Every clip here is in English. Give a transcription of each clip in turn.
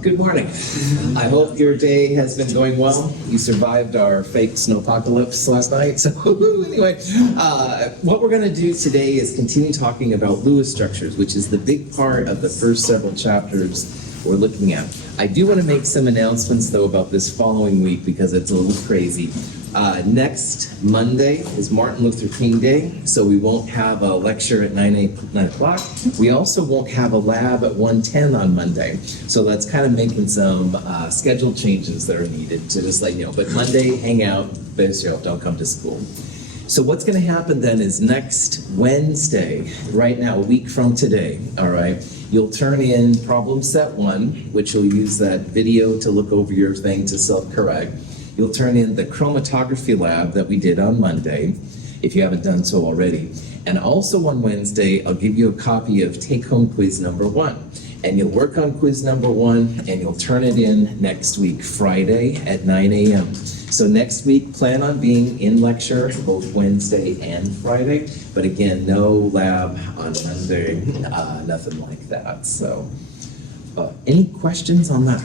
Good morning. I hope your day has been going well. You survived our fake snowpocalypse last night. So anyway, what we're going to do today is continue talking about Lewis structures, which is the big part of the first several chapters we're looking at. I do want to make some announcements, though, about this following week because it's a little crazy. Next Monday is Martin Luther King Day, so we won't have a lecture at 9 o'clock. We also won't have a lab at 1:10 on Monday, so that's kind of making some schedule changes that are needed to just let you know. But Monday, hang out, but don't come to school. So what's going to happen then is next Wednesday, right now, a week from today, all right, you'll turn in problem set 1, which you'll use that video to look over your thing to self-correct. You'll turn in the chromatography lab that we did on Monday, if you haven't done so already. And also on Wednesday, I'll give you a copy of take-home quiz number 1. And you'll work on quiz number 1, and you'll turn it in next week, Friday at 9 a.m. So next week, plan on being in lecture both Wednesday and Friday. But again, no lab on Monday, nothing like that. So any questions on that?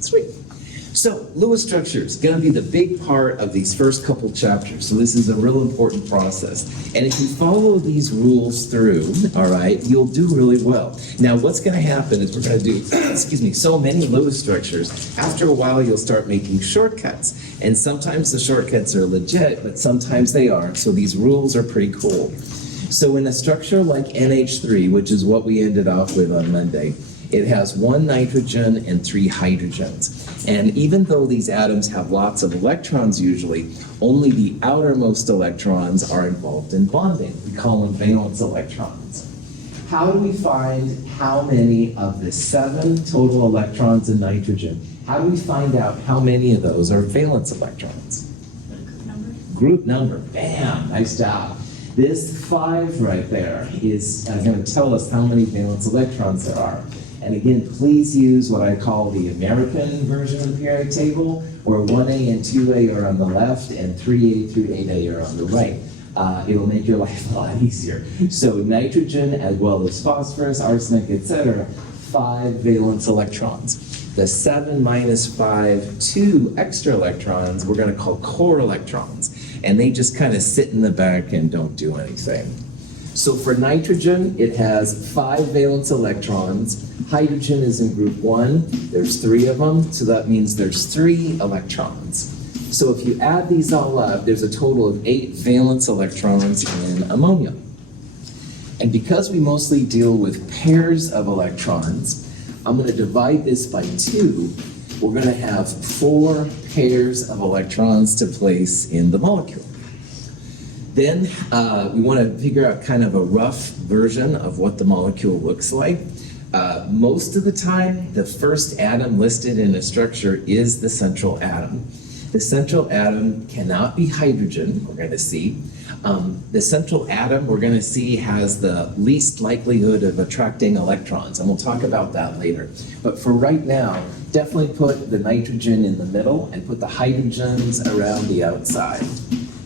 Sweet. So, Lewis structures, going to be the big part of these first couple chapters. So this is a real important process. And if you follow these rules through, all right, you'll do really well. Now, what's going to happen is we're going to do, so many Lewis structures. After a while, you'll start making shortcuts. And sometimes the shortcuts are legit, but sometimes they aren't. So these rules are pretty cool. So in a structure like NH3, which is what we ended off with on Monday, it has 1 nitrogen and 3 hydrogens. And even though these atoms have lots of electrons usually, only the outermost electrons are involved in bonding. We call them valence electrons. How do we find how many of the 7 total electrons in nitrogen, how do we find out how many of those are valence electrons? Group number. Bam, nice job. This 5 right there is going to tell us how many valence electrons there are. And again, please use what I call the American version of the periodic table, where 1A and 2A are on the left and 3A through 8A are on the right. It'll make your life a lot easier. So nitrogen, as well as phosphorus, arsenic, etc., 5 valence electrons. The 7 minus 5, 2 extra electrons, we're going to call core electrons. And they just kind of sit in the back and don't do anything. So for nitrogen, it has 5 valence electrons. Hydrogen is in group 1. There's 3 of them, so that means there's 3 electrons. So if you add these all up, there's a total of 8 valence electrons in ammonia. And because we mostly deal with pairs of electrons, I'm going to divide this by 2. We're going to have 4 pairs of electrons to place in the molecule. Then we want to figure out kind of a rough version of what the molecule looks like. Most of the time, the first atom listed in a structure is the central atom. The central atom cannot be hydrogen, we're going to see. The central atom, we're going to see, has the least likelihood of attracting electrons, and we'll talk about that later. But for right now, definitely put the nitrogen in the middle and put the hydrogens around the outside.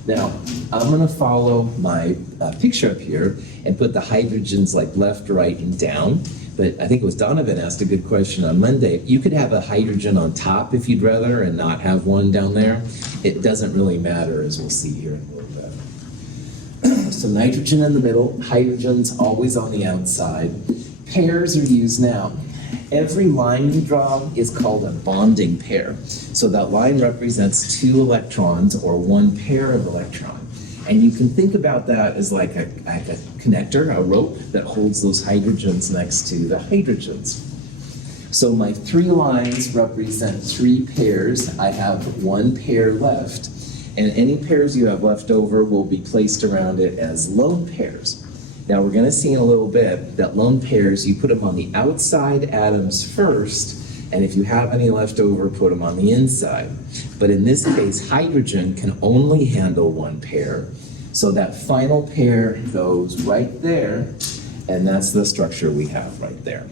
Now, I'm going to follow my picture up here and put the hydrogens like left, right, and down. But I think it was Donovan asked a good question on Monday. You could have a hydrogen on top if you'd rather and not have one down there. It doesn't really matter, as we'll see here in a little bit. So nitrogen in the middle, hydrogens always on the outside. Pairs are used now. Every line you draw is called a bonding pair. So that line represents 2 electrons or 1 pair of electrons. And you can think about that as like a connector, a rope that holds those hydrogens next to the hydrogens. So my 3 lines represent 3 pairs. I have 1 pair left. And any pairs you have left over will be placed around it as lone pairs. Now we're going to see in a little bit that lone pairs, you put them on the outside atoms first, and if you have any left over, put them on the inside. But in this case, hydrogen can only handle 1 pair. So that final pair goes right there, and that's the structure we have right there.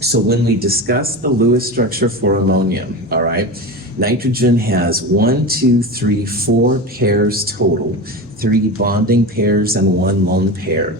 So when we discuss the Lewis structure for ammonia, all right, nitrogen has 1, 2, 3, 4 pairs total, 3 bonding pairs and 1 lone pair.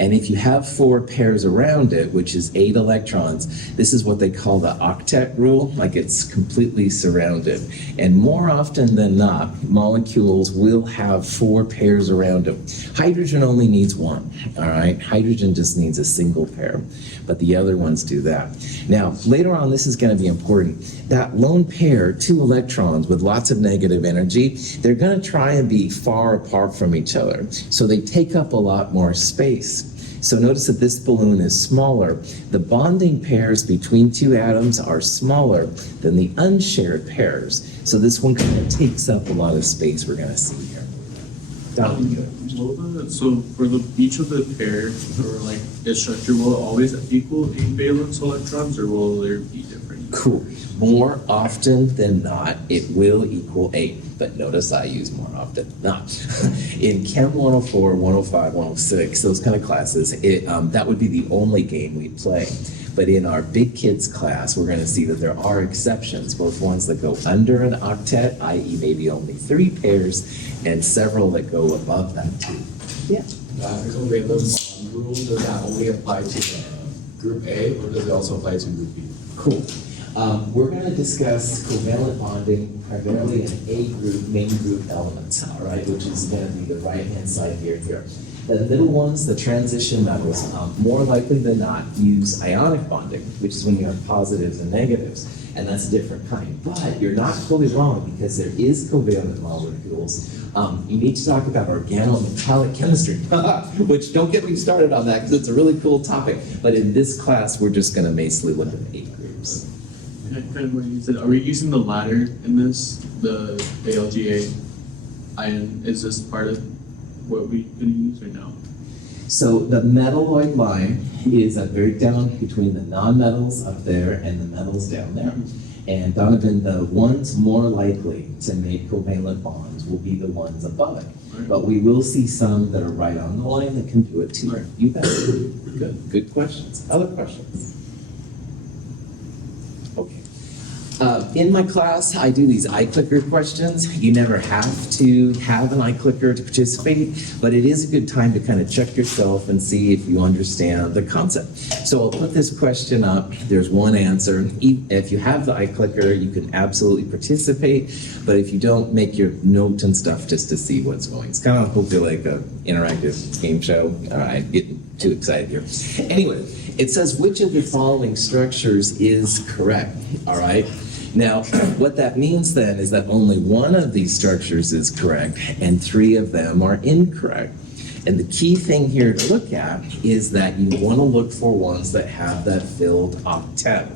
And if you have 4 pairs around it, which is 8 electrons, this is what they call the octet rule, like it's completely surrounded. And more often than not, molecules will have 4 pairs around them. Hydrogen only needs 1, all right? Hydrogen just needs a single pair, but the other ones do that. Now, later on, this is going to be important. That lone pair, 2 electrons with lots of negative energy, they're going to try and be far apart from each other. So they take up a lot more space. So notice that this balloon is smaller. The bonding pairs between 2 atoms are smaller than the unshared pairs. So this one kind of takes up a lot of space we're going to see here. So for each of the pairs or like its structure, will it always equal 8 valence electrons, or will there be different? Cool. More often than not, it will equal 8. But notice I use more often than not. In Chem 104, 105, 106, those kind of classes, that would be the only game we play. But in our big kids class, we're going to see that there are exceptions, both ones that go under an octet, i.e. maybe only 3 pairs, and several that go above that too. Yeah. The covalent bond rule, does that only apply to group A, or does it also apply to group B? Cool. We're going to discuss covalent bonding primarily in A group, main group elements, all right, which is going to be the right-hand side here. The middle ones, the transition metals, more likely than not use ionic bonding, which is when you have positives and negatives, and that's a different kind. But you're not totally wrong, because there is covalent molecules. You need to talk about organometallic chemistry, which don't get me started on that, because it's a really cool topic. But in this class, we're just going to basically look at 8 groups. Kind of what you said. Are we using the ladder in this, the AlGa ion? Is this part of what we can use or no? So the metalloid line is a breakdown between the nonmetals up there and the metals down there. And Donovan, the ones more likely to make covalent bonds will be the ones above it. Right. But we will see some that are right on the line that can do it too. Right. You bet. Good questions. Other questions? Okay. In my class, I do these iClicker questions. You never have to have an iClicker to participate, but it is a good time to kind of check yourself and see if you understand the concept. So I'll put this question up. There's one answer. If you have the iClicker, you can absolutely participate, but if you don't, make your note and stuff just to see what's going. It's kind of hopefully like an interactive game show. All right, getting too excited here. Anyway, it says which of the following structures is correct, all right? Now, what that means then is that only one of these structures is correct and 3 of them are incorrect. And the key thing here to look at is that you want to look for ones that have that filled octet.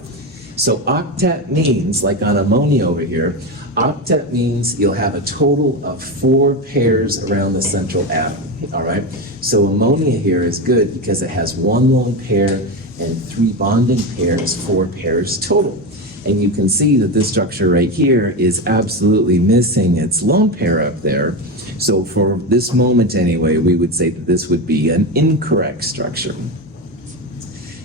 So octet means, like on ammonia over here, octet means you'll have a total of 4 pairs around the central atom, all right? So ammonia here is good because it has 1 lone pair and 3 bonding pairs, 4 pairs total. And you can see that this structure right here is absolutely missing its lone pair up there. So for this moment anyway, we would say that this would be an incorrect structure.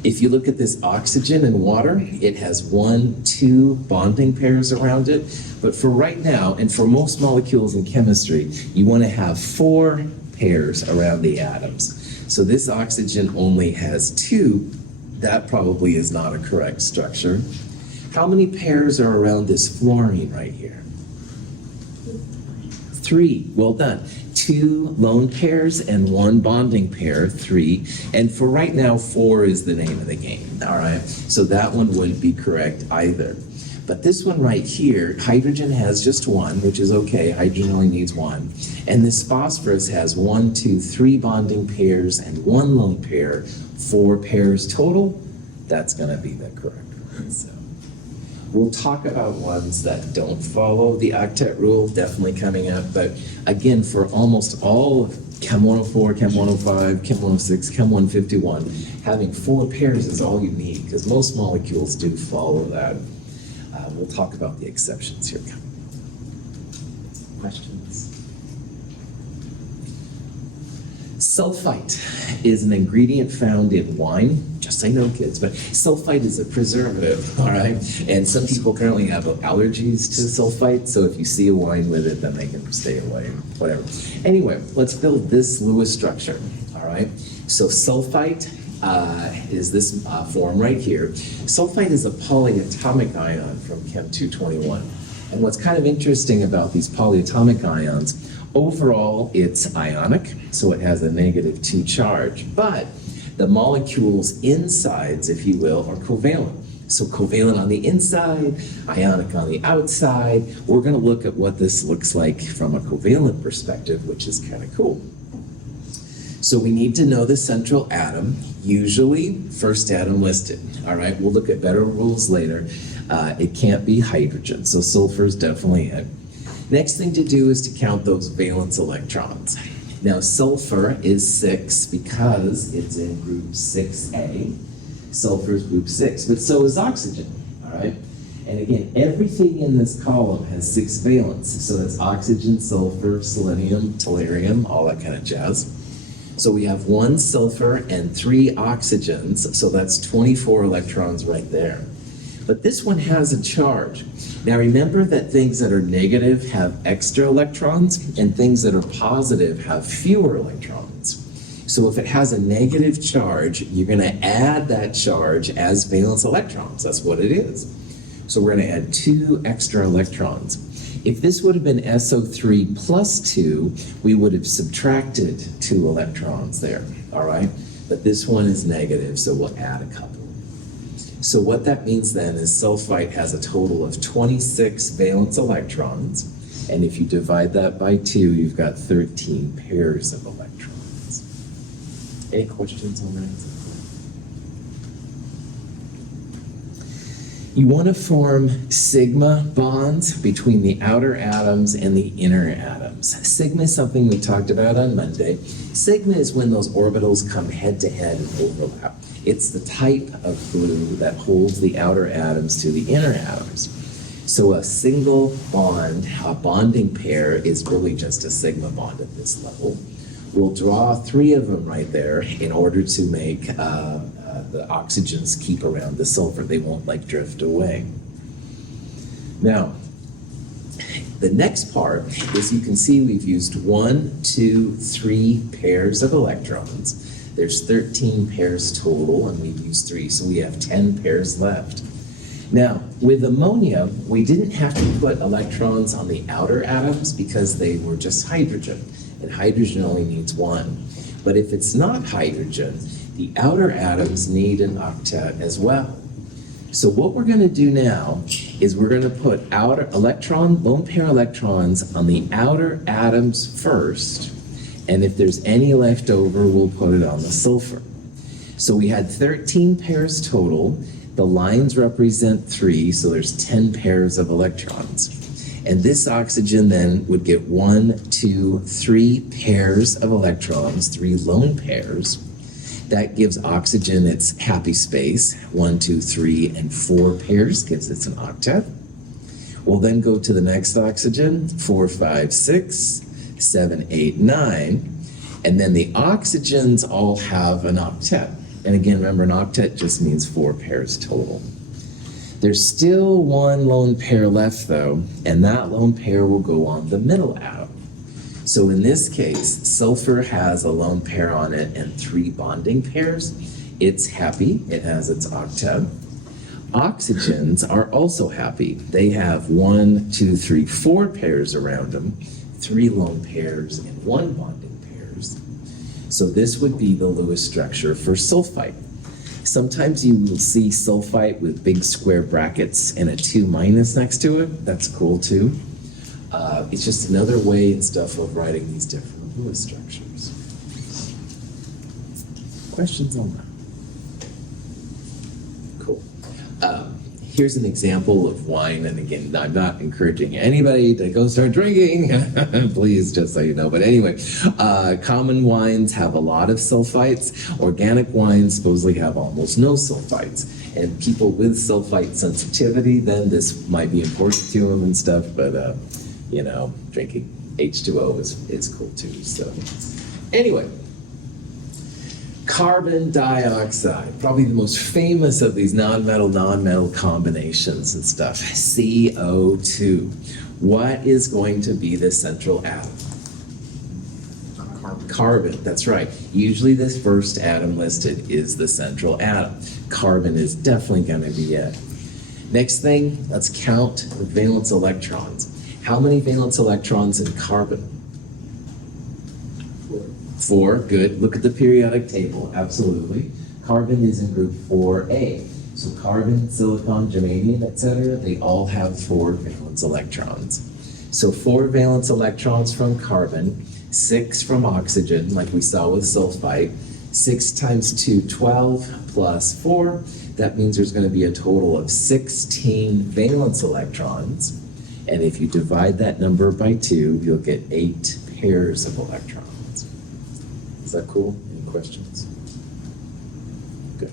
If you look at this oxygen and water, it has 1, 2 bonding pairs around it. But for right now, and for most molecules in chemistry, you want to have 4 pairs around the atoms. So this oxygen only has 2. That probably is not a correct structure. How many pairs are around this fluorine right here? 3. Well done. 2 lone pairs and 1 bonding pair, 3. And for right now, 4 is the name of the game, all right? So that one wouldn't be correct either. But this one right here, hydrogen has just 1, which is okay. Hydrogen only needs 1. And this phosphorus has 1, 2, 3 bonding pairs and 1 lone pair, 4 pairs total. That's going to be the correct one. So we'll talk about ones that don't follow the octet rule, definitely coming up. But again, for almost all of Chem 104, Chem 105, Chem 106, Chem 151, having 4 pairs is all you need, because most molecules do follow that. We'll talk about the exceptions here. Questions? Sulfite is an ingredient found in wine. Just so you know, kids, but sulfite is a preservative, all right? And some people currently have allergies to sulfite, so if you see a wine with it, then they can stay away, whatever. Anyway, let's build this Lewis structure, all right? So sulfite is this form right here. Sulfite is a polyatomic ion from Chem 221. And what's kind of interesting about these polyatomic ions, overall it's ionic, so it has a -2 charge, but the molecules insides, if you will, are covalent. So covalent on the inside, ionic on the outside. We're going to look at what this looks like from a covalent perspective, which is kind of cool. So we need to know the central atom, usually first atom listed. All right, we'll look at better rules later. It can't be hydrogen, so sulfur is definitely it. Next thing to do is to count those valence electrons. Now sulfur is 6 because it's in group 6A. Sulfur is group 6, but so is oxygen, all right? And again, everything in this column has 6 valence. So that's oxygen, sulfur, selenium, tellurium, all that kind of jazz. So we have 1 sulfur and 3 oxygens, so that's 24 electrons right there. But this one has a charge. Now remember that things that are negative have extra electrons, and things that are positive have fewer electrons. So if it has a negative charge, you're going to add that charge as valence electrons. That's what it is. So we're going to add 2 extra electrons. If this would have been SO3 plus 2, we would have subtracted 2 electrons there, all right? But this one is negative, so we'll add a couple. So what that means then is sulfite has a total of 26 valence electrons, and if you divide that by 2, you've got 13 pairs of electrons. Any questions on that? You want to form sigma bonds between the outer atoms and the inner atoms. Sigma is something we talked about on Monday. Sigma is when those orbitals come head to head and overlap. It's the type of glue that holds the outer atoms to the inner atoms. So a single bond, a bonding pair, is really just a sigma bond at this level. We'll draw 3 of them right there in order to make the oxygens keep around the sulfur. They won't like drift away. Now, the next part is you can see we've used 1, 2, 3 pairs of electrons. There's 13 pairs total, and we've used 3, so we have 10 pairs left. Now, with ammonia, we didn't have to put electrons on the outer atoms because they were just hydrogen, and hydrogen only needs 1. But if it's not hydrogen, the outer atoms need an octet as well. So what we're going to do now is we're going to put outer lone pair electrons on the outer atoms first, and if there's any left over, we'll put it on the sulfur. So we had 13 pairs total. The lines represent 3, so there's 10 pairs of electrons. And this oxygen then would get 1, 2, 3 pairs of electrons, 3 lone pairs. That gives oxygen its happy space. 1, 2, 3, and 4 pairs gives it an octet. We'll then go to the next oxygen, 4, 5, 6, 7, 8, 9. And then the oxygens all have an octet. And again, remember, an octet just means 4 pairs total. There's still 1 lone pair left, though, and that lone pair will go on the middle atom. So in this case, sulfur has a lone pair on it and 3 bonding pairs. It's happy. It has its octet. Oxygens are also happy. They have 1, 2, 3, 4 pairs around them, 3 lone pairs and 1 bonding pairs. So this would be the Lewis structure for sulfite. Sometimes you will see sulfite with big square brackets and a 2- next to it. That's cool too. It's just another way and stuff of writing these different Lewis structures. Questions on that? Cool. Here's an example of wine, and again, I'm not encouraging anybody to go start drinking, please, just so you know. But anyway, common wines have a lot of sulfites. Organic wines supposedly have almost no sulfites. And people with sulfite sensitivity, then this might be important to them and stuff, but you know, drinking H2O is cool too. So anyway, carbon dioxide, probably the most famous of these non-metal combinations and stuff. CO2. What is going to be the central atom? Carbon. carbon, that's right. Usually this first atom listed is the central atom. Carbon is definitely going to be it. Next thing, let's count the valence electrons. How many valence electrons in carbon? 4, good. Look at the periodic table, absolutely. Carbon is in group 4A. So carbon, silicon, germanium, etc., they all have 4 valence electrons. So 4 valence electrons from carbon, 6 from oxygen, like we saw with sulfite. 6 times 2, 12, plus 4. That means there's going to be a total of 16 valence electrons. And if you divide that number by 2, you'll get 8 pairs of electrons. Is that cool? Any questions? Good.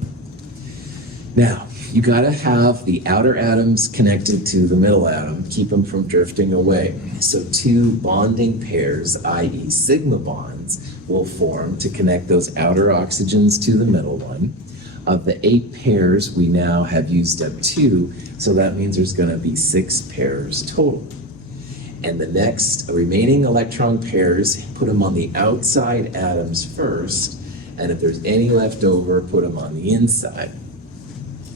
Now, you got to have the outer atoms connected to the middle atom, keep them from drifting away. So 2 bonding pairs, i.e. sigma bonds, will form to connect those outer oxygens to the middle one. Of the 8 pairs, we now have used up 2, so that means there's going to be 6 pairs total. And the next remaining electron pairs, put them on the outside atoms first, and if there's any left over, put them on the inside.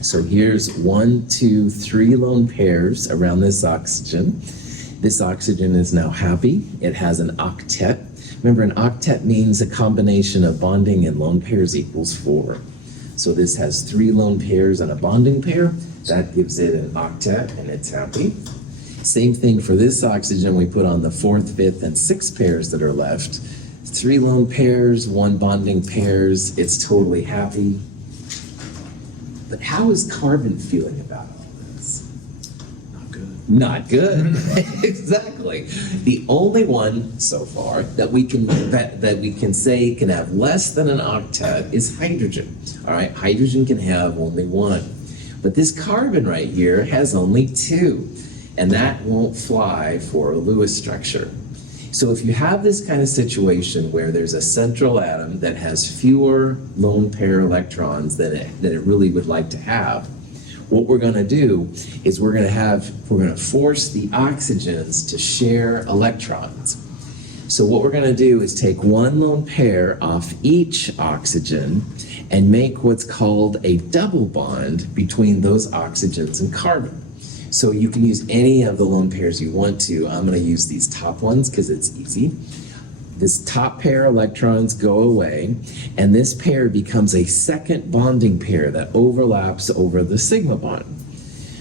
So here's 1, 2, 3 lone pairs around this oxygen. This oxygen is now happy. It has an octet. Remember, an octet means a combination of bonding and lone pairs equals 4. So this has 3 lone pairs and a bonding pair. That gives it an octet, and it's happy. Same thing for this oxygen. We put on the 4th, 5th, and 6th pairs that are left. 3 lone pairs, 1 bonding pairs. It's totally happy. But how is carbon feeling about all this? Not good. Exactly. The only one so far that we can say can have less than an octet is hydrogen. All right, hydrogen can have only 1, but this carbon right here has only 2, and that won't fly for a Lewis structure. So if you have this kind of situation where there's a central atom that has fewer lone pair electrons than it really would like to have, what we're going to do is we're going to force the oxygens to share electrons. So what we're going to do is take 1 lone pair off each oxygen and make what's called a double bond between those oxygens and carbon. So you can use any of the lone pairs you want to. I'm going to use these top ones because it's easy. This top pair electrons go away, and this pair becomes a second bonding pair that overlaps over the sigma bond.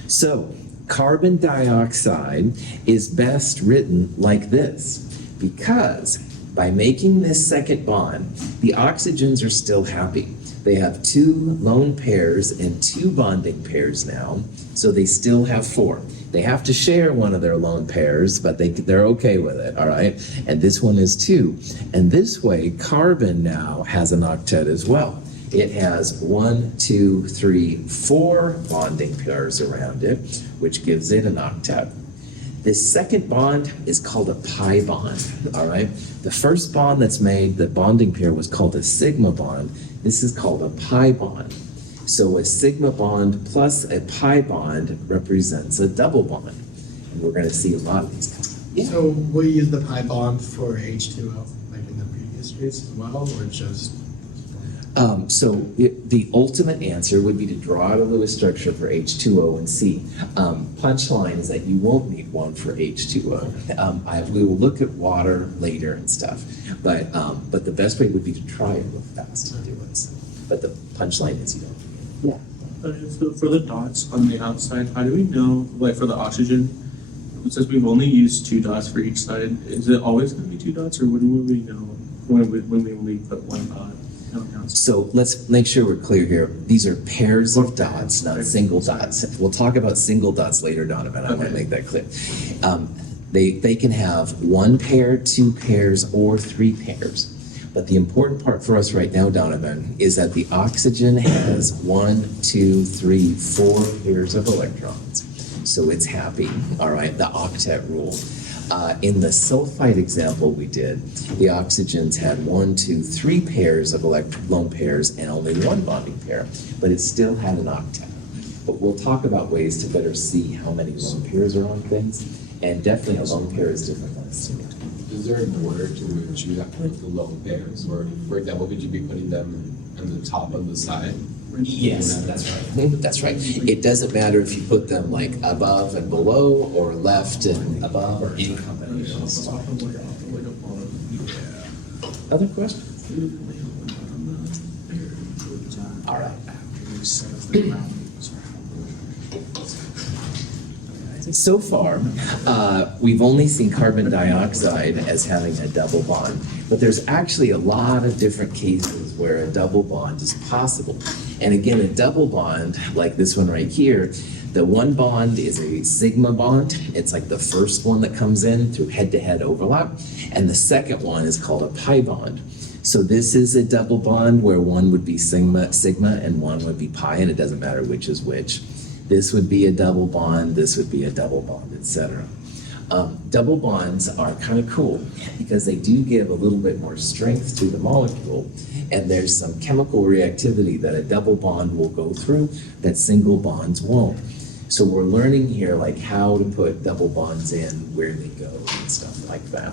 So carbon dioxide is best written like this, because by making this second bond, the oxygens are still happy. They have 2 lone pairs and 2 bonding pairs now, so they still have 4. They have to share one of their lone pairs, but they're okay with it, all right? And this one is 2. And this way, carbon now has an octet as well. It has 1, 2, 3, 4 bonding pairs around it, which gives it an octet. This second bond is called a pi bond, all right? The first bond that's made, the bonding pair, was called a sigma bond. This is called a pi bond. So a sigma bond plus a pi bond represents a double bond. And we're going to see a lot of these kinds. Yeah. So we'll use the pi bond for H2O, like in the previous case as well, or just? The ultimate answer would be to draw out a Lewis structure for H2O and C. Punchline is that you won't need one for H2O. We will look at water later and stuff, but the best way would be to try it real fast and do it. But the punchline is you don't. Yeah. So for the dots on the outside, how do we know, like for the oxygen, since we've only used 2 dots for each side, is it always going to be 2 dots, or when will we know when we only put 1 dot? So let's make sure we're clear here. These are pairs of dots, not single dots. We'll talk about single dots later, Donovan. I want to make that clear. They can have 1 pair, 2 pairs, or 3 pairs. But the important part for us right now, Donovan, is that the oxygen has 1, 2, 3, 4 pairs of electrons. So it's happy, all right, the octet rule. In the sulfite example we did, the oxygens had 1, 2, 3 pairs of lone pairs and only 1 bonding pair, but it still had an octet. But we'll talk about ways to better see how many lone pairs are on things, and definitely a lone pair is different than a single. Does is there an order to which you have to put the lone pairs? Or, for example, could you be putting them on the top of the side? Yes, that's right. That's right. It doesn't matter if you put them like above and below, or left and above, or any combinations. Other questions? All right. So far, we've only seen carbon dioxide as having a double bond, but there's actually a lot of different cases where a double bond is possible. And again, a double bond, like this one right here, the one bond is a sigma bond. It's like the first one that comes in through head-to-head overlap, and the second one is called a pi bond. So this is a double bond where one would be sigma, and one would be pi, and it doesn't matter which is which. This would be a double bond, this would be a double bond, etc. Double bonds are kind of cool because they do give a little bit more strength to the molecule, and there's some chemical reactivity that a double bond will go through that single bonds won't. So we're learning here like how to put double bonds in, where they go, and stuff like that.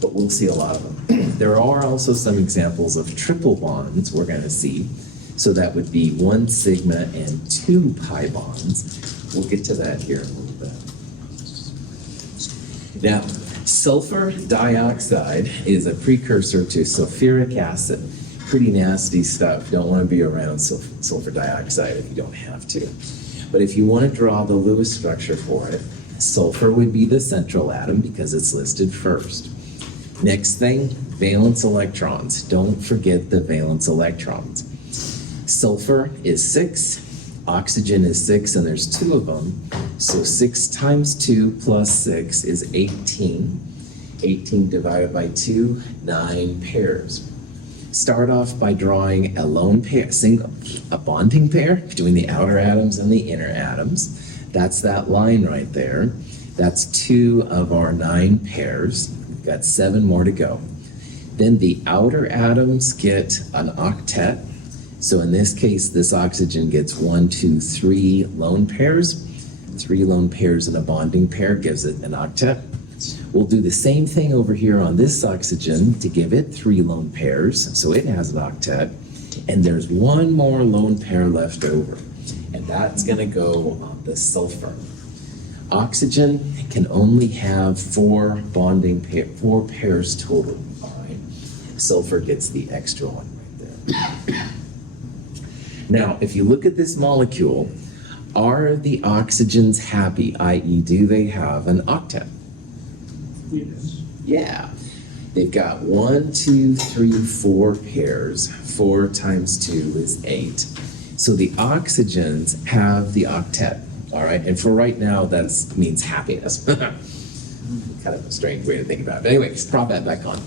But we'll see a lot of them. There are also some examples of triple bonds we're going to see. So that would be 1 sigma and 2 pi bonds. We'll get to that here in a little bit. Now, sulfur dioxide is a precursor to sulfuric acid. Pretty nasty stuff. Don't want to be around sulfur dioxide if you don't have to. But if you want to draw the Lewis structure for it, sulfur would be the central atom because it's listed first. Next thing, valence electrons. Don't forget the valence electrons. Sulfur is 6, oxygen is 6, and there's 2 of them. So 6 times 2 plus 6 is 18. 18 divided by 2, 9 pairs. Start off by drawing a lone pair, a bonding pair between the outer atoms and the inner atoms. That's that line right there. That's 2 of our 9 pairs. We've got 7 more to go. Then the outer atoms get an octet. So in this case, this oxygen gets 1, 2, 3 lone pairs. 3 lone pairs and a bonding pair gives it an octet. We'll do the same thing over here on this oxygen to give it 3 lone pairs, so it has an octet. And there's 1 more lone pair left over, and that's going to go on the sulfur. Oxygen can only have 4 pairs total. All right, sulfur gets the extra one right there. Now, if you look at this molecule, are the oxygens happy, i.e., do they have an octet? Yes. Yeah. They've got 1, 2, 3, 4 pairs. 4 times 2 is 8. So the oxygens have the octet, all right? And for right now, that means happiness. Kind of a strange way to think about it. But anyway, prop that back on.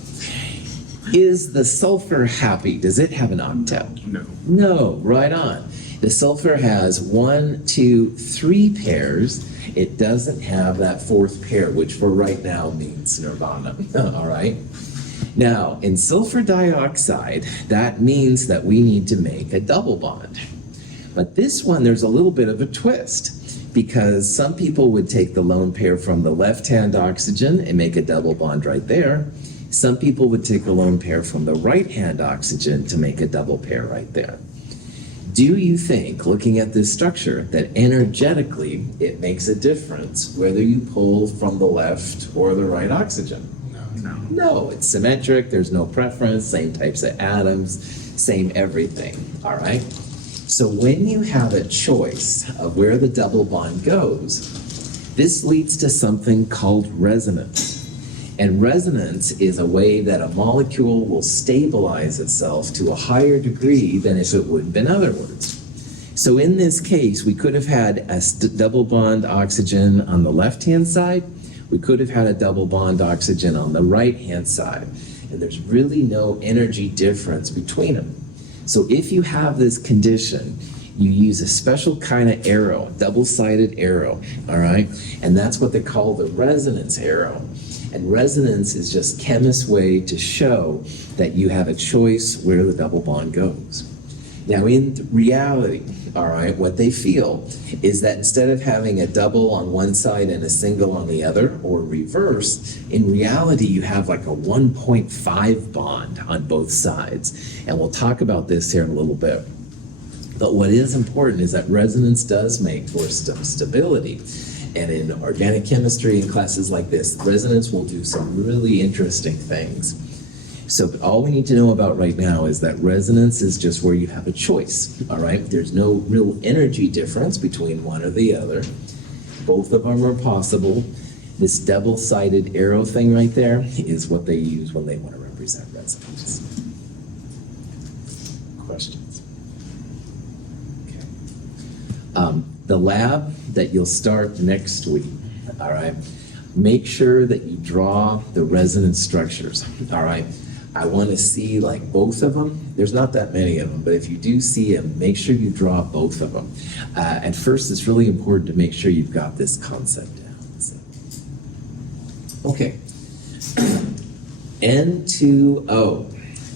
Is the sulfur happy? Does it have an octet? No. No, right on. The sulfur has 1, 2, 3 pairs. It doesn't have that 4th pair, which for right now means nirvana. All right? Now, in sulfur dioxide, that means that we need to make a double bond. But this one, there's a little bit of a twist, because some people would take the lone pair from the left-hand oxygen and make a double bond right there. Some people would take a lone pair from the right-hand oxygen to make a double pair right there. Do you think, looking at this structure, that energetically it makes a difference whether you pull from the left or the right oxygen? No. No, it's symmetric, there's no preference, same types of atoms, same everything, all right? So when you have a choice of where the double bond goes, this leads to something called resonance. And resonance is a way that a molecule will stabilize itself to a higher degree than if it would have been otherwise. So in this case, we could have had a double bond oxygen on the left-hand side. We could have had a double bond oxygen on the right-hand side. And there's really no energy difference between them. So if you have this condition, you use a special kind of arrow, double-sided arrow, all right? And that's what they call the resonance arrow. And resonance is just chemists' way to show that you have a choice where the double bond goes. Now, in reality, all right, what they feel is that instead of having a double on one side and a single on the other, or reverse, in reality you have like a 1.5 bond on both sides. And we'll talk about this here in a little bit. But what is important is that resonance does make for stability. And in organic chemistry and classes like this, resonance will do some really interesting things. So all we need to know about right now is that resonance is just where you have a choice, all right? There's no real energy difference between one or the other. Both of them are possible. This double-sided arrow thing right there is what they use when they want to represent resonance. Questions? Okay. The lab that you'll start next week, all right? Make sure that you draw the resonance structures, all right? I want to see like both of them. There's not that many of them, but if you do see them, make sure you draw both of them. At first, it's really important to make sure you've got this concept down. Okay. N2O,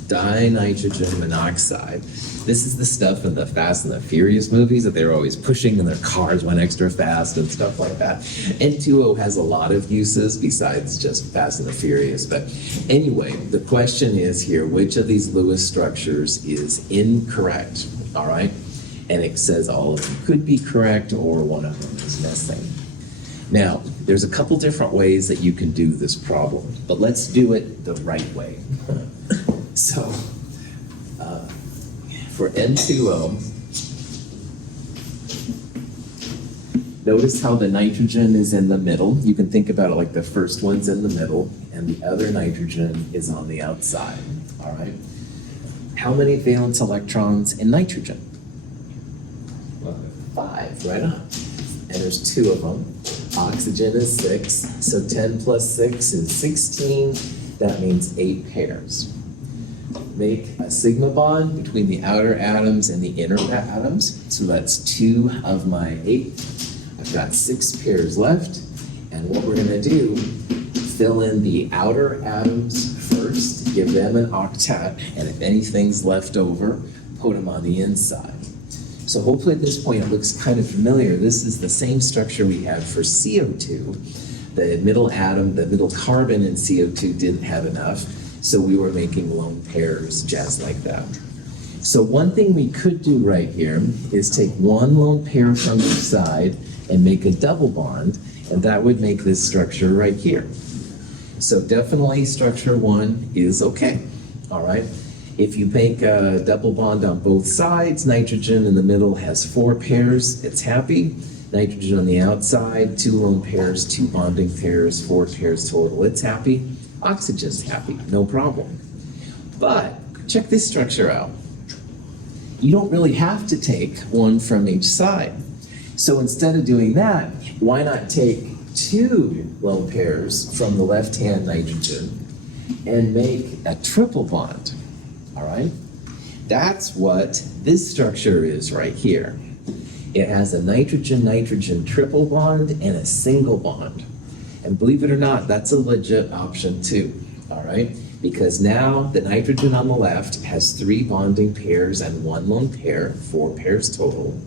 dinitrogen monoxide. This is the stuff in the Fast and the Furious movies that they were always pushing and their cars went extra fast and stuff like that. N2O has a lot of uses besides just Fast and the Furious. But anyway, the question is here, which of these Lewis structures is incorrect? All right? And it says all of them could be correct or one of them is missing. Now, there's a couple different ways that you can do this problem, but let's do it the right way. So, for N2O, notice how the nitrogen is in the middle. You can think about it like the first one's in the middle and the other nitrogen is on the outside, all right? How many valence electrons in nitrogen? 5, right on. And there's 2 of them. Oxygen is 6, so 10 plus 6 is 16. That means 8 pairs. Make a sigma bond between the outer atoms and the inner atoms. So that's 2 of my 8. I've got 6 pairs left. And what we're going to do, fill in the outer atoms first, give them an octet, and if anything's left over, put them on the inside. So hopefully at this point it looks kind of familiar. This is the same structure we had for CO2. The middle atom, the middle carbon in CO2 didn't have enough. So we were making lone pairs just like that. So one thing we could do right here is take one lone pair from each side and make a double bond, and that would make this structure right here. So definitely structure 1 is okay, all right? If you make a double bond on both sides, nitrogen in the middle has 4 pairs, it's happy. Nitrogen on the outside, 2 lone pairs, 2 bonding pairs, 4 pairs total, it's happy. Oxygen's happy, no problem. But check this structure out. You don't really have to take 1 from each side. So instead of doing that, why not take 2 lone pairs from the left-hand nitrogen and make a triple bond, all right? That's what this structure is right here. It has a nitrogen-nitrogen triple bond and a single bond. And believe it or not, that's a legit option too, all right? Because now the nitrogen on the left has 3 bonding pairs and 1 lone pair, 4 pairs total.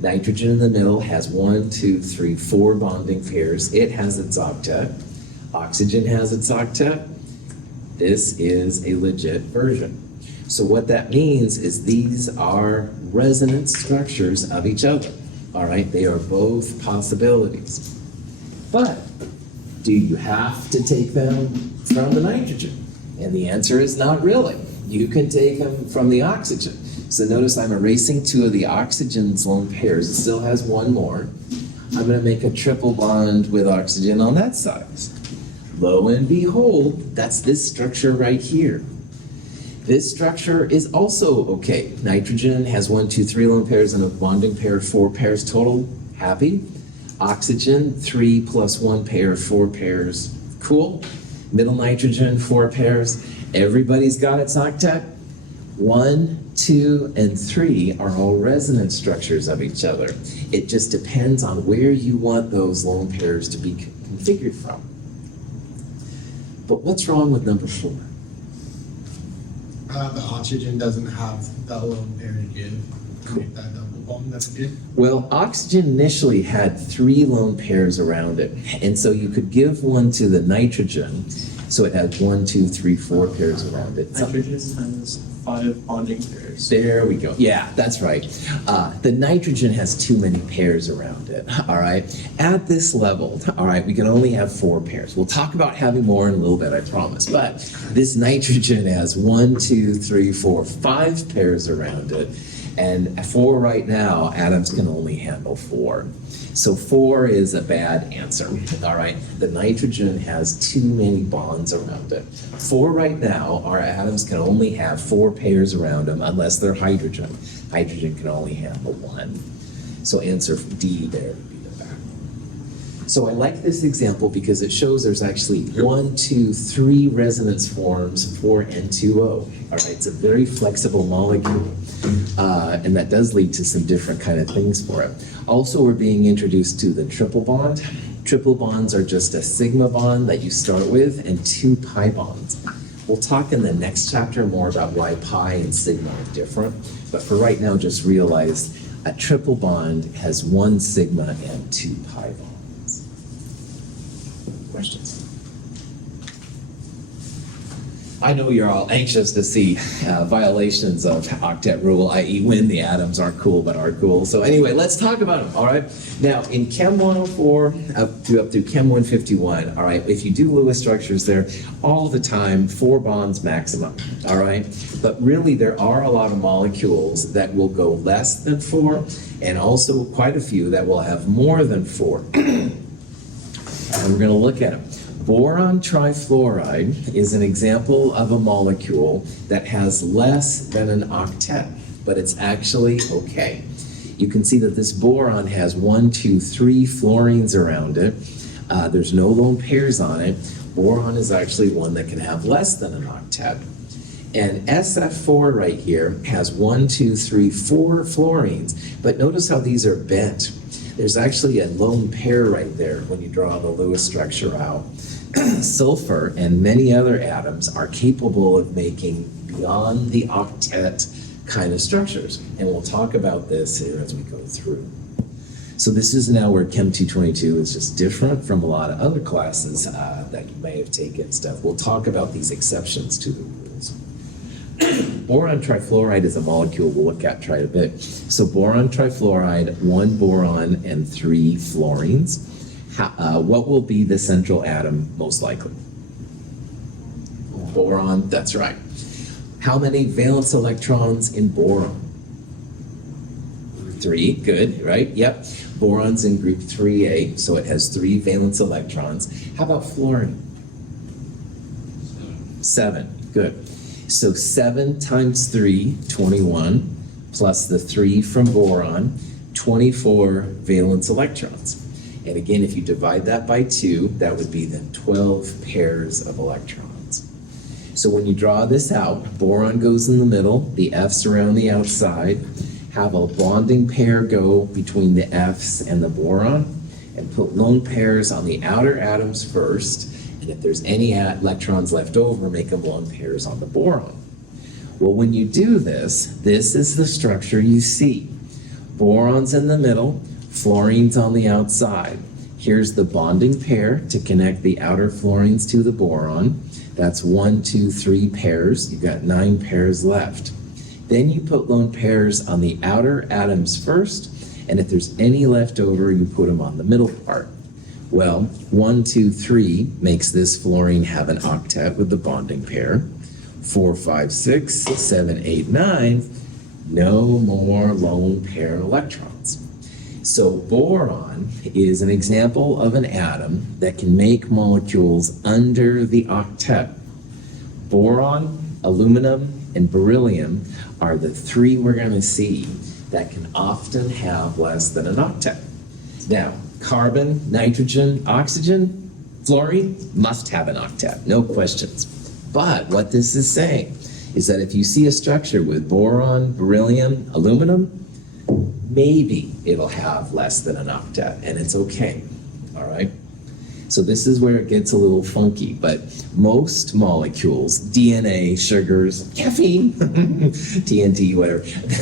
Nitrogen in the middle has 1, 2, 3, 4 bonding pairs. It has its octet. Oxygen has its octet. This is a legit version. So what that means is these are resonance structures of each other, all right? They are both possibilities. But do you have to take them from the nitrogen? And the answer is not really. You can take them from the oxygen. So notice I'm erasing 2 of the oxygen's lone pairs. It still has 1 more. I'm going to make a triple bond with oxygen on that side. Lo and behold, that's this structure right here. This structure is also okay. Nitrogen has 1, 2, 3 lone pairs and a bonding pair, 4 pairs total. Happy. Oxygen, 3 plus 1 pair, 4 pairs. Cool. Middle nitrogen, 4 pairs. Everybody's got its octet. 1, 2, and 3 are all resonance structures of each other. It just depends on where you want those lone pairs to be configured from. But what's wrong with number 4? The oxygen doesn't have that lone pair to give to make that double. bond that it did? Well, oxygen initially had 3 lone pairs around it, and so you could give one to the nitrogen, so it had 1, 2, 3, 4 pairs around it. Nitrogen has 5 bonding pairs. There we go. Yeah, that's right. The nitrogen has too many pairs around it, all right? At this level, all right, we can only have 4 pairs. We'll talk about having more in a little bit, I promise. But this nitrogen has 1, 2, 3, 4, 5 pairs around it. And 4 right now, atoms can only handle 4. So 4 is a bad answer, all right? The nitrogen has too many bonds around it. 4 right now, our atoms can only have 4 pairs around them unless they're hydrogen. Hydrogen can only handle 1. So answer D there would be the back. So I like this example because it shows there's actually 1, 2, 3 resonance forms for N2O. All right, it's a very flexible molecule. And that does lead to some different kind of things for it. Also, we're being introduced to the triple bond. Triple bonds are just a sigma bond that you start with and 2 pi bonds. We'll talk in the next chapter more about why pi and sigma are different. But for right now, just realize a triple bond has 1 sigma and 2 pi bonds. Questions? I know you're all anxious to see violations of octet rule, i.e. when the atoms aren't cool but are cool. So anyway, let's talk about them, all right? Now, in Chem 104 up through Chem 151, all right, if you do Lewis structures there, all the time, 4 bonds maximum, all right? But really, there are a lot of molecules that will go less than 4, and also quite a few that will have more than 4. And we're going to look at them. Boron trifluoride is an example of a molecule that has less than an octet, but it's actually okay. You can see that this boron has 1, 2, 3 fluorines around it. There's no lone pairs on it. Boron is actually one that can have less than an octet. And SF4 right here has 1, 2, 3, 4 fluorines, but notice how these are bent. There's actually a lone pair right there when you draw the Lewis structure out. Sulfur and many other atoms are capable of making beyond the octet kind of structures. And we'll talk about this here as we go through. So this is now where Chem 222 is just different from a lot of other classes that you may have taken stuff. We'll talk about these exceptions to the rules. Boron trifluoride is a molecule we'll look at quite a bit. So boron trifluoride, 1 boron and 3 fluorines. What will be the central atom most likely? Boron, that's right. How many valence electrons in boron? 3, good, right? Yep. Boron's in group 3A, so it has 3 valence electrons. How about fluorine? 7, good. So 7 times 3, 21, plus the 3 from boron, 24 valence electrons. And again, if you divide that by 2, that would be then 12 pairs of electrons. So when you draw this out, boron goes in the middle, the F's around the outside, have a bonding pair go between the F's and the boron, and put lone pairs on the outer atoms first, and if there's any electrons left over, make them lone pairs on the boron. Well, when you do this, this is the structure you see. Boron's in the middle, fluorines on the outside. Here's the bonding pair to connect the outer fluorines to the boron. That's 1, 2, 3 pairs. You've got 9 pairs left. Then you put lone pairs on the outer atoms first, and if there's any left over, you put them on the middle part. Well, 1, 2, 3 makes this fluorine have an octet with the bonding pair. 4, 5, 6, 7, 8, 9, no more lone pair electrons. So boron is an example of an atom that can make molecules under the octet. Boron, aluminum, and beryllium are the 3 we're going to see that can often have less than an octet. Now, carbon, nitrogen, oxygen, fluorine must have an octet, no questions. But what this is saying is that if you see a structure with boron, beryllium, aluminum, maybe it'll have less than an octet, and it's okay, all right? So this is where it gets a little funky, but most molecules, DNA, sugars, caffeine, TNT, whatever,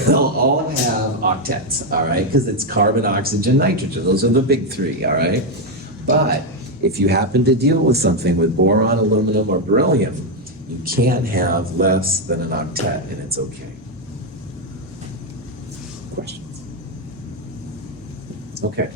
they'll all have octets, all right? Because it's carbon, oxygen, nitrogen. Those are the big three, all right? But if you happen to deal with something with boron, aluminum, or beryllium, you can't have less than an octet, and it's okay. Questions? Okay.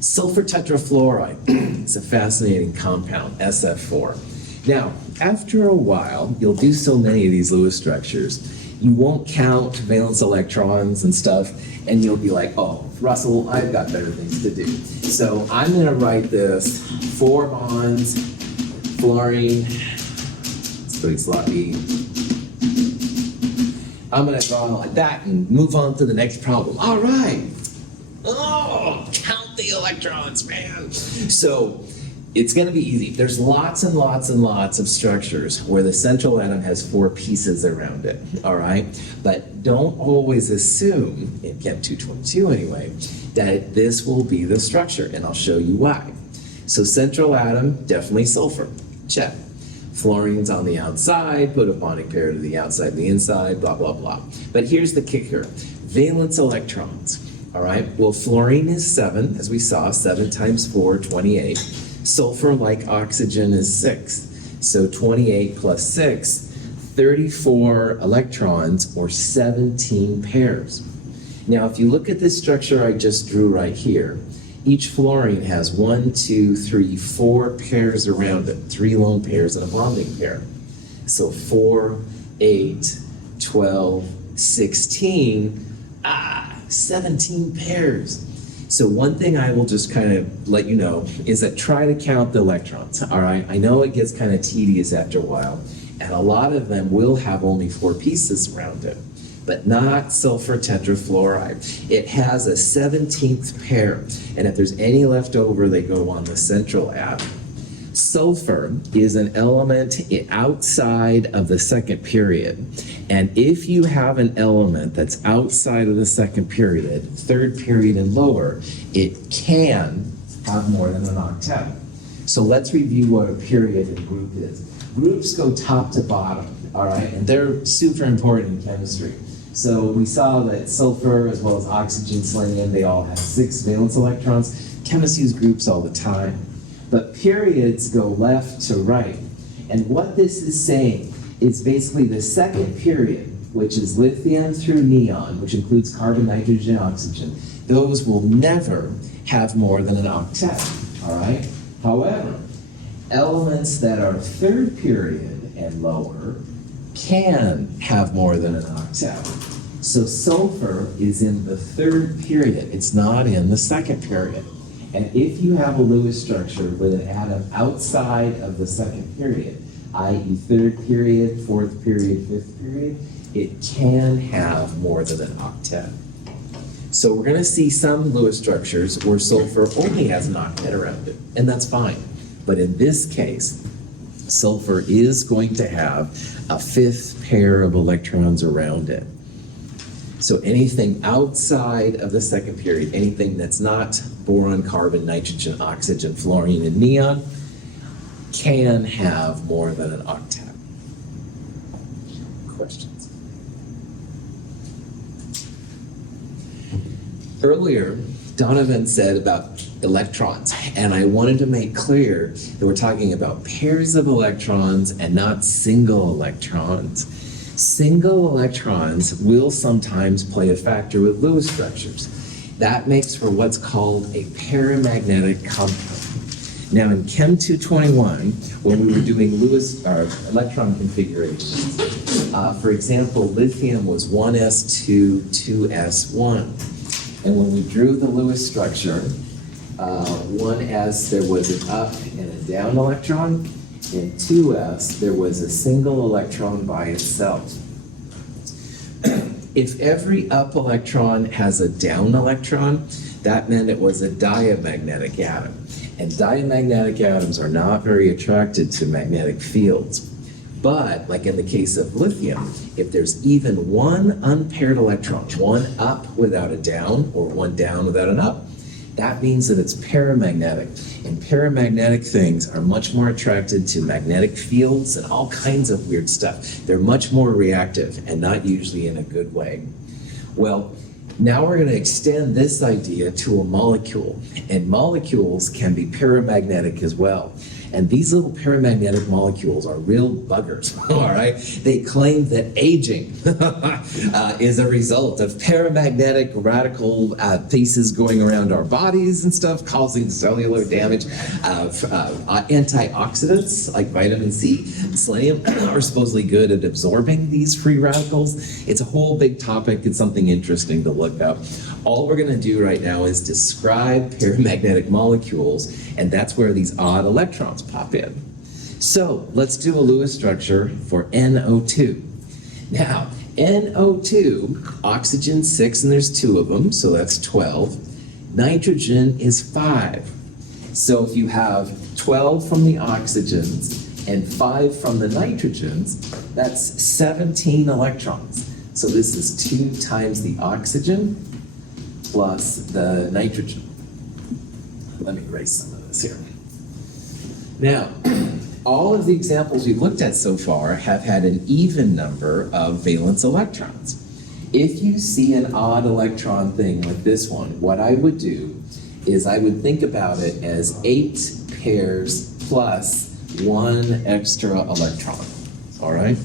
Sulfur tetrafluoride. It's a fascinating compound, SF4. Now, after a while, you'll do so many of these Lewis structures, you won't count valence electrons and stuff, and you'll be like, oh, Russell, I've got better things to do. So I'm going to write this 4 bonds, fluorine, it's pretty sloppy. I'm going to draw like that and move on to the next problem. All right. Oh, count the electrons, man. So it's going to be easy. There's lots and lots and lots of structures where the central atom has 4 pieces around it, all right? But don't always assume, in Chem 222 anyway, that this will be the structure, and I'll show you why. So central atom, definitely sulfur, check. Fluorine's on the outside, put a bonding pair to the outside and the inside, blah, blah, blah. But here's the kicker, valence electrons. All right, well, fluorine is 7, as we saw, 7 times 4, 28. Sulfur, like oxygen, is 6. So 28 plus 6, 34 electrons, or 17 pairs. Now, if you look at this structure I just drew right here, each fluorine has 1, 2, 3, 4 pairs around it, 3 lone pairs and a bonding pair. So 4, 8, 12, 16, 17 pairs. So one thing I will just kind of let you know is that try to count the electrons, all right? I know it gets kind of tedious after a while, and a lot of them will have only 4 pieces around it, but not sulfur tetrafluoride. It has a 17th pair, and if there's any left over, they go on the central atom. Sulfur is an element outside of the second period. And if you have an element that's outside of the second period, third period and lower, it can have more than an octet. So let's review what a period and group is. Groups go top to bottom, all right? And they're super important in chemistry. So we saw that sulfur, as well as oxygen, selenium, they all have 6 valence electrons. Chemists use groups all the time. But periods go left to right. And what this is saying is basically the second period, which is lithium through neon, which includes carbon, nitrogen, oxygen, those will never have more than an octet, all right? However, elements that are third period and lower can have more than an octet. So sulfur is in the third period. It's not in the second period. And if you have a Lewis structure with an atom outside of the second period, i.e. third period, fourth period, fifth period, it can have more than an octet. So we're going to see some Lewis structures where sulfur only has an octet around it, and that's fine. But in this case, sulfur is going to have a 5th pair of electrons around it. So anything outside of the second period, anything that's not boron, carbon, nitrogen, oxygen, fluorine, and neon, can have more than an octet. Questions? Earlier, Donovan said about electrons, and I wanted to make clear that we're talking about pairs of electrons and not single electrons. Single electrons will sometimes play a factor with Lewis structures. That makes for what's called a paramagnetic compound. Now in Chem 221, when we were doing Lewis electron configurations, for example, lithium was 1s2, 2s1. And when we drew the Lewis structure, 1s, there was an up and a down electron. In 2s, there was a single electron by itself. If every up electron has a down electron, that meant it was a diamagnetic atom. And diamagnetic atoms are not very attracted to magnetic fields. But, like in the case of lithium, if there's even one unpaired electron, one up without a down, or one down without an up, that means that it's paramagnetic. And paramagnetic things are much more attracted to magnetic fields and all kinds of weird stuff. They're much more reactive and not usually in a good way. Well, now we're going to extend this idea to a molecule, and molecules can be paramagnetic as well. And these little paramagnetic molecules are real buggers, all right? They claim that aging is a result of paramagnetic radical pieces going around our bodies and stuff, causing cellular damage. Antioxidants like vitamin C, selenium are supposedly good at absorbing these free radicals. It's a whole big topic. It's something interesting to look up. All we're going to do right now is describe paramagnetic molecules, and that's where these odd electrons pop in. So let's do a Lewis structure for NO2. Now, NO2, oxygen 6, and there's 2 of them, so that's 12. Nitrogen is 5. So if you have 12 from the oxygens and 5 from the nitrogens, that's 17 electrons. So this is 2 times the oxygen plus the nitrogen. Let me erase some of this here. Now, all of the examples we've looked at so far have had an even number of valence electrons. If you see an odd electron thing like this one, what I would do is I would think about it as 8 pairs plus 1 extra electron, all right?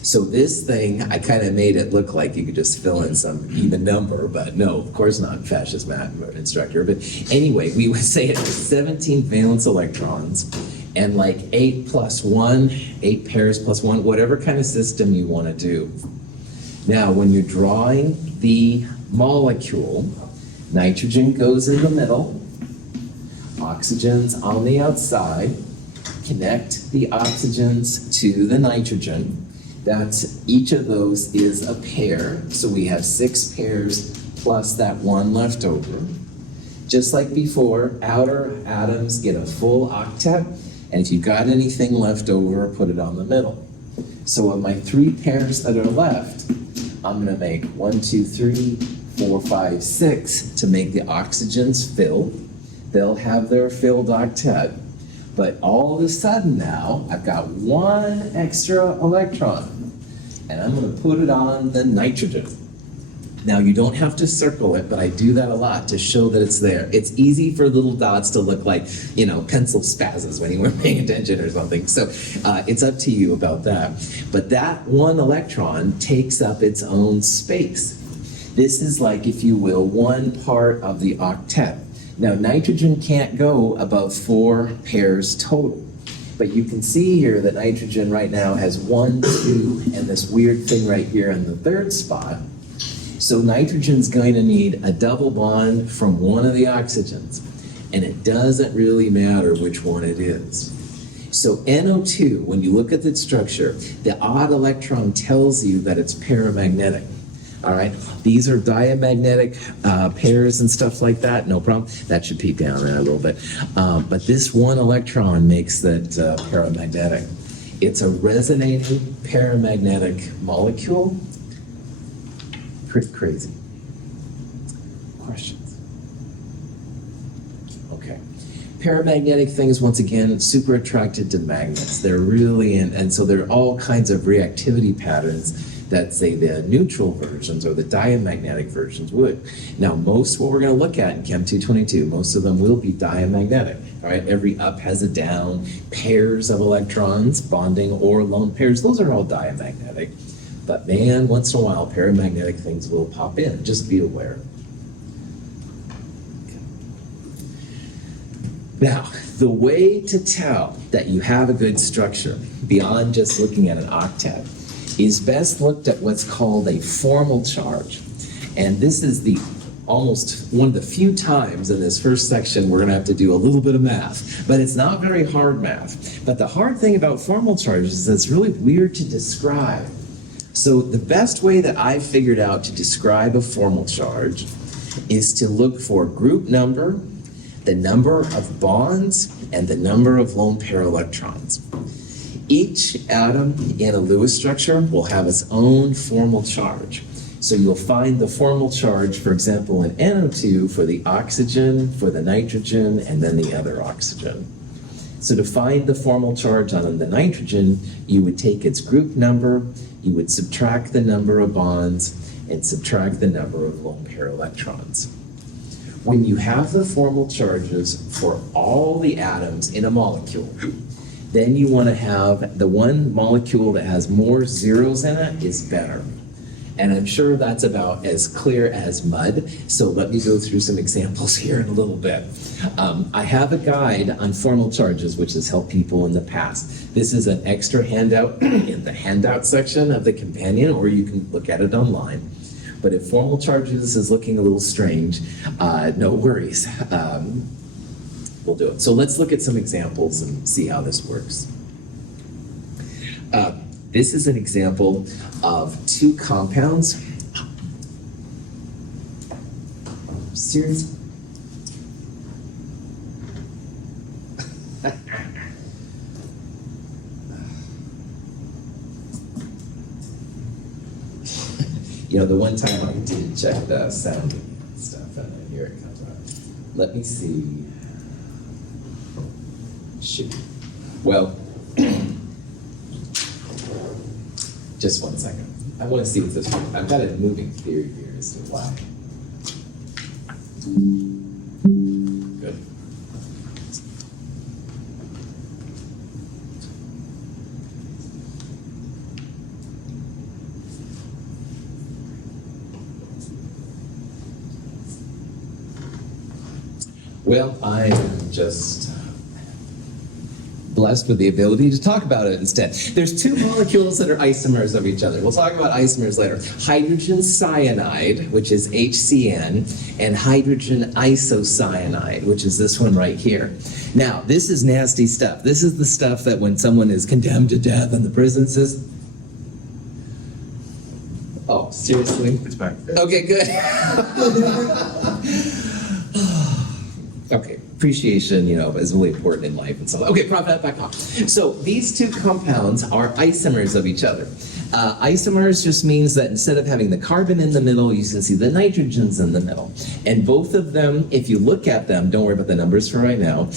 So this thing, I kind of made it look like you could just fill in some even number, but no, of course not, fascist math instructor. But anyway, we would say it was 17 valence electrons and like 8 plus 1, 8 pairs plus 1, whatever kind of system you want to do. Now, when you're drawing the molecule, nitrogen goes in the middle, oxygen's on the outside, connect the oxygens to the nitrogen. That's, each of those is a pair, so we have 6 pairs plus that 1 left over. Just like before, outer atoms get a full octet, and if you've got anything left over, put it on the middle. So of my 3 pairs that are left, I'm going to make 1, 2, 3, 4, 5, 6 to make the oxygens fill. They'll have their filled octet. But all of a sudden now, I've got 1 extra electron, and I'm going to put it on the nitrogen. Now, you don't have to circle it, but I do that a lot to show that it's there. It's easy for little dots to look like, you know, pencil spazzes when you weren't paying attention or something. So it's up to you about that. But that 1 electron takes up its own space. This is like, if you will, 1 part of the octet. Now, nitrogen can't go above 4 pairs total. But you can see here that nitrogen right now has 1, 2, and this weird thing right here in the 3rd spot. So nitrogen's going to need a double bond from one of the oxygens. And it doesn't really matter which one it is. So NO2, when you look at the structure, the odd electron tells you that it's paramagnetic. All right, these are diamagnetic pairs and stuff like that, no problem. That should peek down there a little bit. But this 1 electron makes that paramagnetic. It's a resonating paramagnetic molecule. Pretty crazy. Questions? Okay. Paramagnetic things, once again, super attracted to magnets. They're really and so there are all kinds of reactivity patterns that say the neutral versions or the diamagnetic versions would. Now, most what we're going to look at in Chem 222, most of them will be diamagnetic. All right, every up has a down, pairs of electrons bonding or lone pairs. Those are all diamagnetic. But man, once in a while, paramagnetic things will pop in. Just be aware. Now, the way to tell that you have a good structure beyond just looking at an octet is best looked at what's called a formal charge. And this is the almost one of the few times in this first section we're going to have to do a little bit of math. But it's not very hard math. But the hard thing about formal charges is that it's really weird to describe. So the best way that I've figured out to describe a formal charge is to look for group number, the number of bonds, and the number of lone pair electrons. Each atom in a Lewis structure will have its own formal charge. So you'll find the formal charge, for example, in NO2 for the oxygen, for the nitrogen, and then the other oxygen. So to find the formal charge on the nitrogen, you would take its group number, you would subtract the number of bonds, and subtract the number of lone pair electrons. When you have the formal charges for all the atoms in a molecule, then you want to have the one molecule that has more zeros in it is better. And I'm sure that's about as clear as mud. So let me go through some examples here in a little bit. I have a guide on formal charges, which has helped people in the past. This is an extra handout in the handout section of the companion, or you can look at it online. But if formal charges is looking a little strange, no worries. We'll do it. So let's look at some examples and see how this works. This is an example of two compounds. Seriously? You know, the one time I did check the sound and stuff, and here it comes out. Let me see. Shoot. Well, just 1 second. I want to see what this. I've got a moving theory here as to why. Good. Well, I'm just blessed with the ability to talk about it instead. There's two molecules that are isomers of each other. We'll talk about isomers later. Hydrogen cyanide, which is HCN, and hydrogen isocyanide, which is this one right here. Now, this is nasty stuff. This is the stuff that when someone is condemned to death in the prison system. Oh, seriously? It's back. Okay, good. Okay, appreciation, is really important in life and so on. Okay, prop that back off. So these two compounds are isomers of each other. Isomers just means that instead of having the carbon in the middle, you can see the nitrogens in the middle. And both of them, if you look at them, don't worry about the numbers for right now,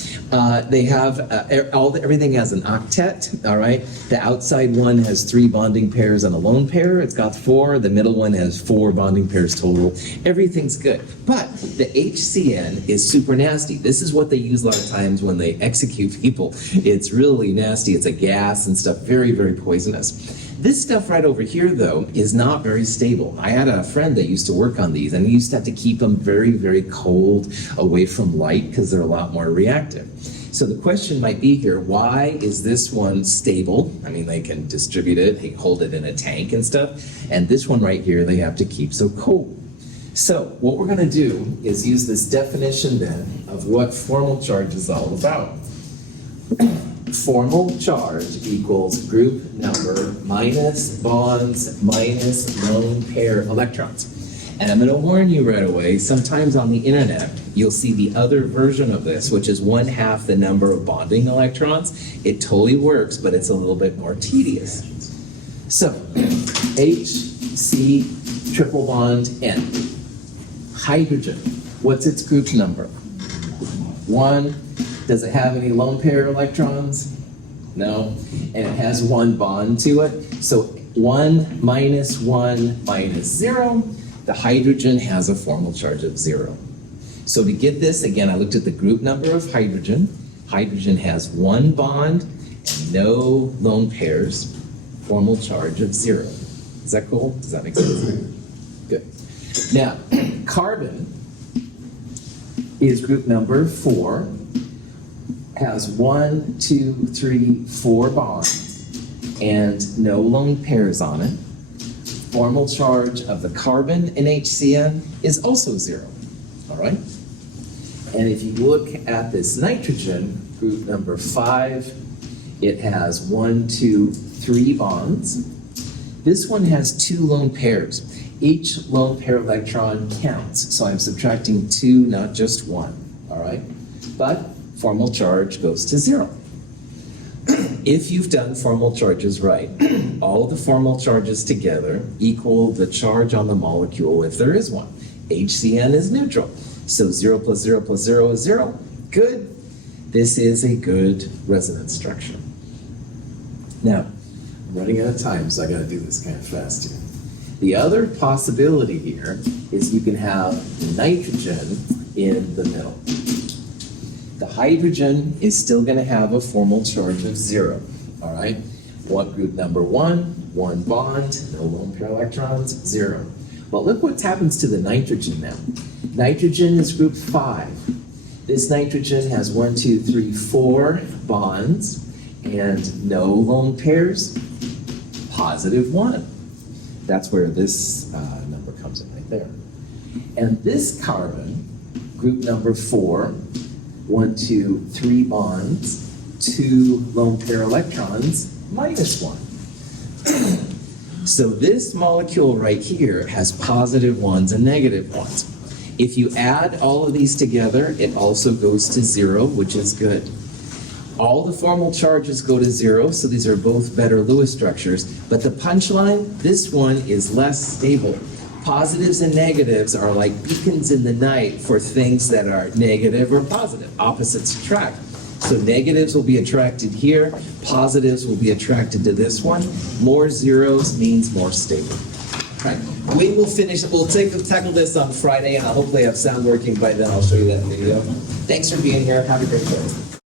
they have, everything has an octet, all right? The outside one has 3 bonding pairs and a lone pair. It's got 4. The middle one has 4 bonding pairs total. Everything's good. But the HCN is super nasty. This is what they use a lot of times when they execute people. It's really nasty. It's a gas and stuff, very, very poisonous. This stuff right over here, though, is not very stable. I had a friend that used to work on these, and he used to have to keep them very, very cold, away from light, because they're a lot more reactive. So the question might be here, why is this one stable? I mean, they can distribute it, they hold it in a tank and stuff, and this one right here, they have to keep so cold. So what we're going to do is use this definition then of what formal charge is all about. Formal charge equals group number minus bonds minus lone pair electrons. And I'm going to warn you right away, sometimes on the internet, you'll see the other version of this, which is 1/2 the number of bonding electrons. It totally works, but it's a little bit more tedious. So, H, C, triple bond, N. Hydrogen, what's its group number? 1. Does it have any lone pair electrons? No. And it has 1 bond to it. So 1 minus 1 minus 0, the hydrogen has a formal charge of 0. So to get this, again, I looked at the group number of hydrogen. Hydrogen has 1 bond and no lone pairs, formal charge of 0. Is that cool? Does that make sense? Good. Now, carbon is group number 4. Has 1, 2, 3, 4 bonds and no lone pairs on it. Formal charge of the carbon in HCN is also 0, all right? And if you look at this nitrogen, group number 5, it has 1, 2, 3 bonds. This one has 2 lone pairs. Each lone pair electron counts, so I'm subtracting 2, not just 1, all right? But formal charge goes to 0. If you've done formal charges right, all the formal charges together equal the charge on the molecule if there is one. HCN is neutral. So 0 plus 0 plus 0 is 0. Good. This is a good resonance structure. Now, I'm running out of time, so I gotta do this kind of fast here. The other possibility here is you can have nitrogen in the middle. The hydrogen is still gonna have a formal charge of 0, all right? What group number 1 bond, no lone pair electrons, 0. But look what happens to the nitrogen now. Nitrogen is group 5. This nitrogen has 1, 2, 3, 4 bonds and no lone pairs, positive 1. That's where this number comes in right there. And this carbon, group number 4, 1, 2, 3 bonds, 2 lone pair electrons, minus 1. So this molecule right here has positive 1s and negative 1s. If you add all of these together, it also goes to 0, which is good. All the formal charges go to 0, so these are both better Lewis structures. But the punchline, this one is less stable. Positives and negatives are like beacons in the night for things that are negative or positive. Opposites attract. So negatives will be attracted here, positives will be attracted to this one. More zeros means more stable. Right. We will finish, tackle this on Friday, and I'll hopefully have sound working by then. I'll show you that video. Thanks for being here. Have a great day.